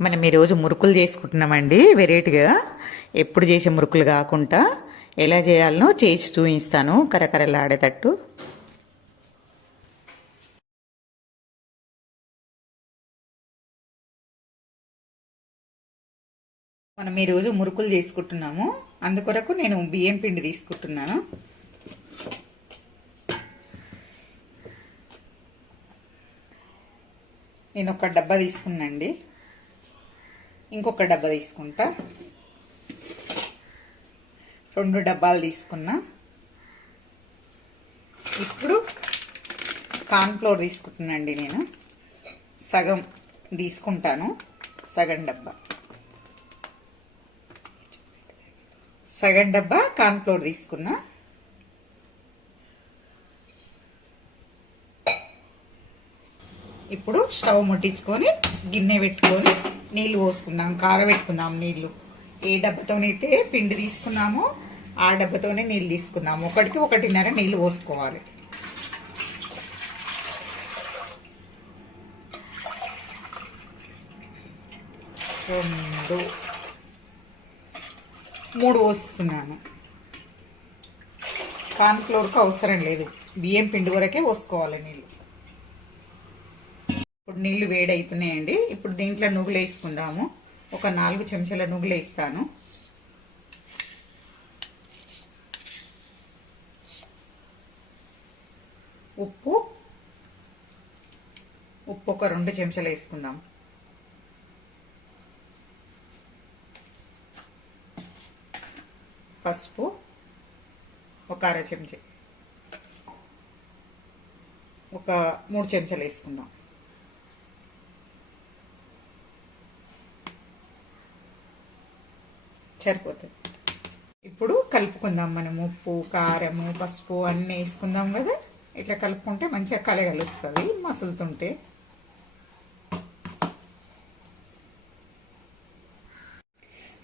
మనం ఈరోజు మురుకులు చేసుకుంటున్నామండి వెరైటీగా. ఎప్పుడు చేసే మురుకులు కాకుండా ఎలా చేయాలనో చేసి చూపిస్తాను కరకరలాడేటట్టు. మనం ఈరోజు మురుకులు చేసుకుంటున్నాము. అందుకొరకు నేను బియ్యం పిండి తీసుకుంటున్నాను. నేను ఒక డబ్బా తీసుకున్నాండి ఇంకొక డబ్బా తీసుకుంటా. రెండు డబ్బాలు తీసుకున్నా. ఇప్పుడు కార్న్ఫ్లోర్ తీసుకుంటున్నాండి నేను. సగం తీసుకుంటాను. సగం డబ్బా. సగం డబ్బా కార్న్ఫ్లోర్ తీసుకున్నా. ఇప్పుడు స్టవ్ ముట్టించుకొని గిన్నె పెట్టుకొని నీళ్ళు పోసుకుందాం కాగబెట్టుకుందాం నీళ్ళు. ఏ డబ్బతోనైతే పిండి తీసుకున్నామో ఆ డబ్బతోనే నీళ్ళు తీసుకుందాము. ఒకటికి ఒకటిన్నర నీళ్ళు పోసుకోవాలి. రెండు. మూడు పోస్తున్నాను కార్న్ఫ్లోర్కి అవసరం లేదు. బియ్యం పిండి వరకే పోసుకోవాలి నీళ్ళు ఇప్పుడు నీళ్ళు వేడైపోయినాయండి ఇప్పుడు దీంట్లో నువ్వులు వేసుకుందాము. ఒక నాలుగు చెంచాల నువ్వులు వేస్తాను. ఉప్పు. ఉప్పు ఒక రెండు చెంచాలు వేసుకుందాం. పసుపు ఒక అర చెంచా. ఒక మూడు చెంచాలు వేసుకుందాం. సరిపోతుంది. ఇప్పుడు కలుపుకుందాం మనం ఉప్పు కారము పసుపు అన్నీ వేసుకుందాం కదా. ఇట్లా కలుపుకుంటే మంచిగా కలగలుస్తుంది మసులుతుంటే.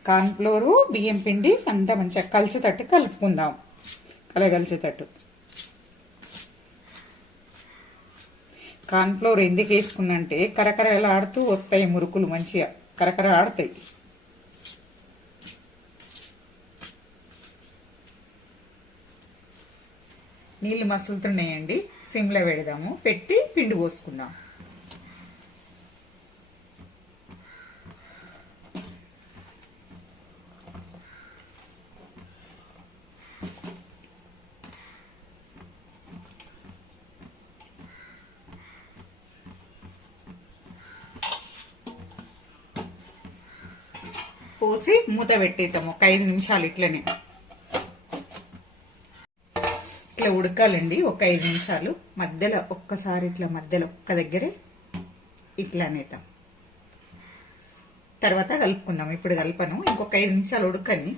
కార్న్ఫ్లోరు బియ్యం పిండి అంతా మంచిగా కలిసేటట్టు కలుపుకుందాం. కలగలిచేటట్టు కార్న్ఫ్లోర్ ఎందుకు వేసుకున్నంటే కరకరలాడుతూ వస్తాయి మురుకులు మంచిగా. కరకర ఆడతాయి నీళ్ళు మసులుతున్నాయండి. సిమ్లో పెడదాము. పెట్టి పిండి పోసుకుందాం. పోసి మూత పెట్టేద్దాము ఒక ఐదు నిమిషాలు ఇట్లనే. ఇట్లా ఉడకాలండి ఒక ఐదు నిమిషాలు. మధ్యలో ఒక్కసారి ఇట్లా మధ్యలో ఒక్క దగ్గరే ఇట్లా అనేద్దాం తర్వాత కలుపుకుందాం. ఇప్పుడు కలపను. ఇంకొక ఐదు నిమిషాలు ఉడకని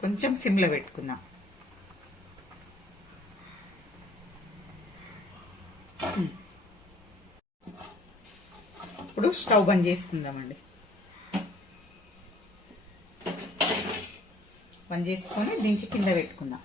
కొంచెం సిమ్లో పెట్టుకుందాం. ఇప్పుడు స్టవ్ బంద్ చేసుకుందామండి. బంద్ చేసుకొని దించి కింద పెట్టుకుందాం.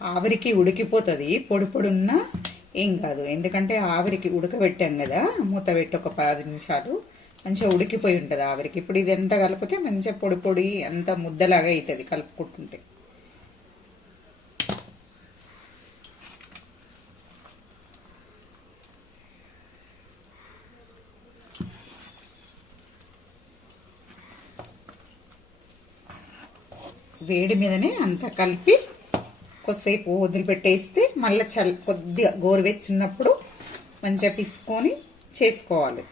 ఆవిరికి ఉడికిపోతుంది. పొడి పొడున్న ఏం కాదు. ఎందుకంటే ఆవిరికి ఉడకబెట్టాం కదా మూత పెట్టి ఒక పది నిమిషాలు మంచిగా ఉడికిపోయి ఉంటుంది ఆవిరికి. ఇప్పుడు ఇది ఎంత కలిపితే మంచిగా పొడి పొడి అంత ముద్దలాగా అవుతుంది కలుపుకుంటుంటే. వేడి మీదనే అంతా కలిపి కొద్దిసేపు వదిలిపెట్టేస్తే మళ్ళీ చల్ కొద్దిగా గోరువెచ్చున్నప్పుడు మంచిగా పిసుకొని చేసుకోవాలి.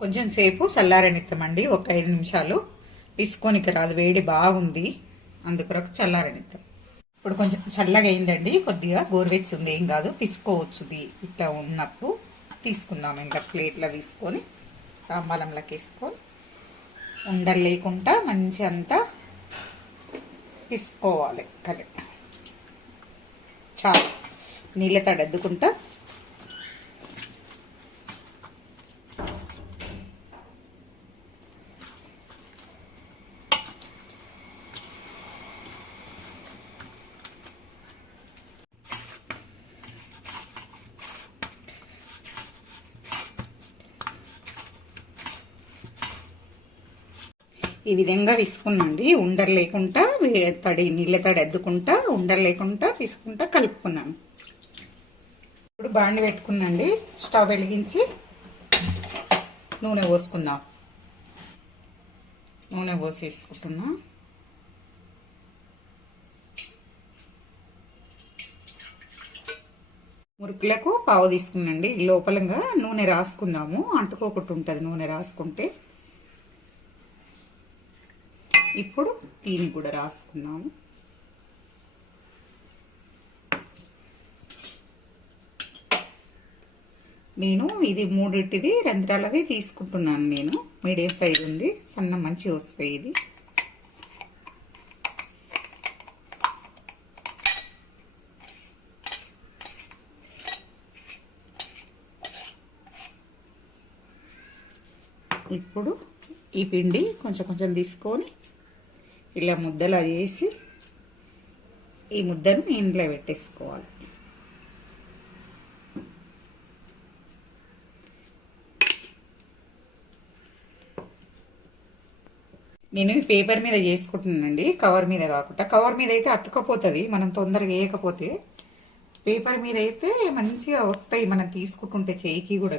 కొంచెం సేపు చల్లారనిస్తామండి ఒక ఐదు నిమిషాలు. పిసుకోనికి రాదు వేడి బాగుంది అందుకొరకు చల్లారనిస్తాం ఇప్పుడు కొంచెం చల్లగా అయిందండి కొద్దిగా గోరువెచ్చి ఉంది ఏం కాదు పిసుకోవచ్చుది ఇట్లా ఉన్నప్పుడు. తీసుకుందాం ఇంకా ప్లేట్లో తీసుకొని తాంబాలంలోకి వేసుకొని ఉండలు లేకుండా మంచి అంతా పిసుకోవాలి. కలి చాలు. నీళ్ళతో తడద్దుకుంటా ఈ విధంగా విసుకున్నాండి. ఉండలు లేకుండా తడి నీళ్ళ తడి అద్దుకుంటా ఉండలు లేకుండా విసుకుంటా కలుపుకున్నాను. ఇప్పుడు బాండి పెట్టుకున్నాండి. స్టవ్ వెలిగించి నూనె పోసుకుందాం. నూనె పోసేసుకుంటున్నా మురుకులకు పావు తీసుకున్నాండి. లోపలంగా నూనె రాసుకుందాము. అంటుకోకుండా ఉంటుంది నూనె రాసుకుంటే. ఇప్పుడు దీన్ని కూడా రాసుకున్నాము నేను ఇది మూడింటిది రంధ్రాలది తీసుకుంటున్నాను నేను. మీడియం సైజ్ ఉంది సన్న మంచి వస్తాయి ఇది. ఇప్పుడు ఈ పిండి కొంచెం కొంచెం తీసుకొని ఇలా ముద్దలా చేసి ఈ ముద్దను ఇంట్లో పెట్టేసుకోవాలి. నేను ఈ పేపర్ మీద చేసుకుంటున్నానండి కవర్ మీద కాకుండా. కవర్ మీద అయితే అతుకపోతుంది మనం తొందరగా వేయకపోతే. పేపర్ మీద అయితే మంచిగా వస్తాయి మనం తీసుకుంటుంటే చేయికి కూడా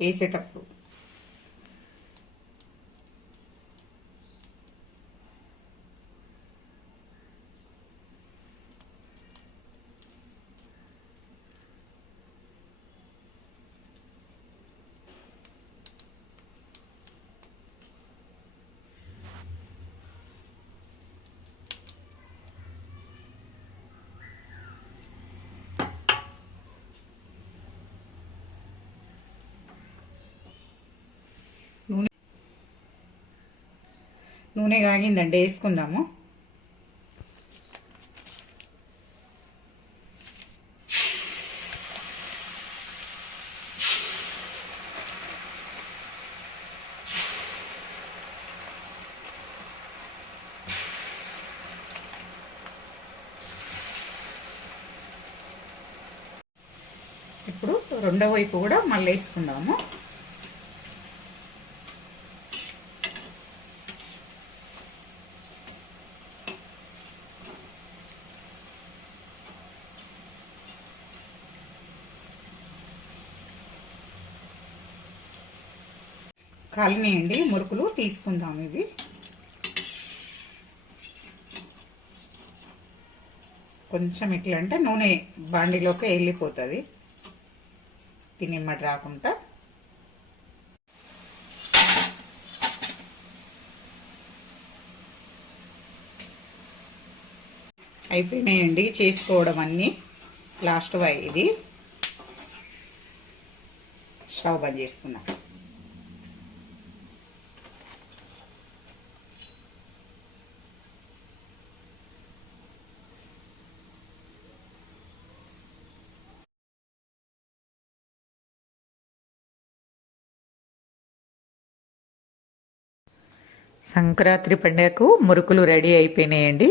వేసేటప్పుడు. నూనె కాగిందండి వేసుకుందాము. ఇప్పుడు రెండో వైపు కూడా మళ్ళీ వేసుకుందాము. కాలినాయండి మురుకులు తీసుకుందాం ఇవి. కొంచెం ఇట్లా అంటే నూనె బాండిలోకి వెళ్ళిపోతుంది. తినిమ్మడి రాకుండా అయిపోయినాయండి చేసుకోవడం అన్నీ. లాస్ట్ వై ఇది. స్టవ్ బంద్ చేసుకున్నాం సంక్రాంతి పండుగకు మురుకులు రెడీ అయిపోయినాయండి.